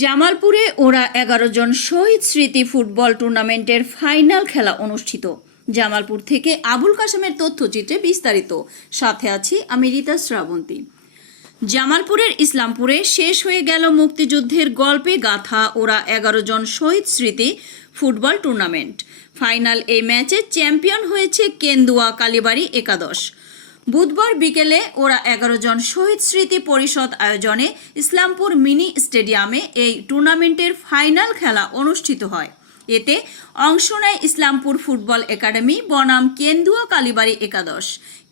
জামালপুরে ওরা 11 জন শহীদ স্মৃতি ফুটবল টুর্নামেন্টের ফাইনাল খেলা অনুষ্ঠিত। জামালপুর থেকে আবুল কাশেমের তথ্যচিত্রে বিস্তারিত। সাথে আছি আমি রীতা শ্রাবন্তী। জামালপুরের ইসলামপুরে শেষ হয়ে গেল মুক্তিযুদ্ধের গল্পে গাথা ওরা 11 জন শহীদ স্মৃতি ফুটবল টুর্নামেন্ট। ফাইনাল এই ম্যাচে চ্যাম্পিয়ন হয়েছে কেন্দুয়া কালীবাড়ি একাদশ। বুধবার বিকেলে ওরা 11 জন শহীদ স্মৃতি পরিষদ আয়োজনে ইসলামপুর মিনি স্টেডিয়ামে এই টুর্নামেন্টের ফাইনাল খেলা অনুষ্ঠিত হয়। এতে অংশ নেয় ইসলামপুর ফুটবল একাডেমি বনাম কেন্দুয়া কালীবাড়ি একাদশ।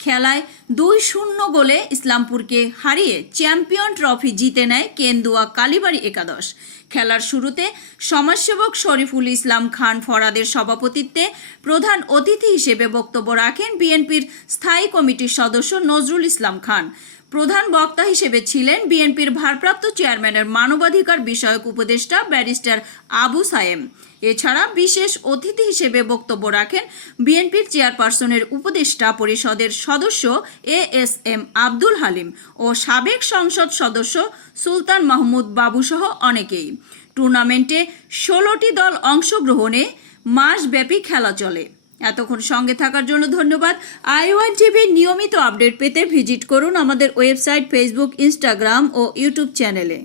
খেলায় 2-0 গোলে ইসলামপুরকে হারিয়ে চ্যাম্পিয়ন ট্রফি জিতে নেয় কেন্দুয়া কালীবাড়ি একাদশ। খেলার শুরুতে সমাজসেবক শরীফুল ইসলাম খান ফরাদের সভাপতিত্বে প্রধান অতিথি হিসেবে বক্তব্য রাখেন বিএনপির স্থায়ী কমিটির সদস্য নজরুল ইসলাম খান। প্রধান বক্তা হিসেবে ছিলেন বিএনপির ভারপ্রাপ্ত চেয়ারম্যানের মানবাধিকার বিষয়ক উপদেষ্টা ব্যারিস্টার আবু সায়েম। এছাড়া বিশেষ অতিথি হিসেবে বক্তব্য রাখেন বিএনপির চেয়ারপারসনের উপদেষ্টা পরিষদের সদস্য এএসএম আব্দুল হালিম ও সাবেক সংসদ সদস্য সুলতান মাহমুদ বাবুসহ অনেকেই। টুর্নামেন্টে 16টি দল অংশগ্রহণে মাসব্যাপী খেলা চলে। এতক্ষণ সঙ্গে থাকার জন্য ধন্যবাদ। i1 টিভির নিয়মিত আপডেট পেতে ভিজিট করুন আমাদের ওয়েবসাইট, ফেসবুক, ইনস্টাগ্রাম ও ইউটিউব চ্যানেলে।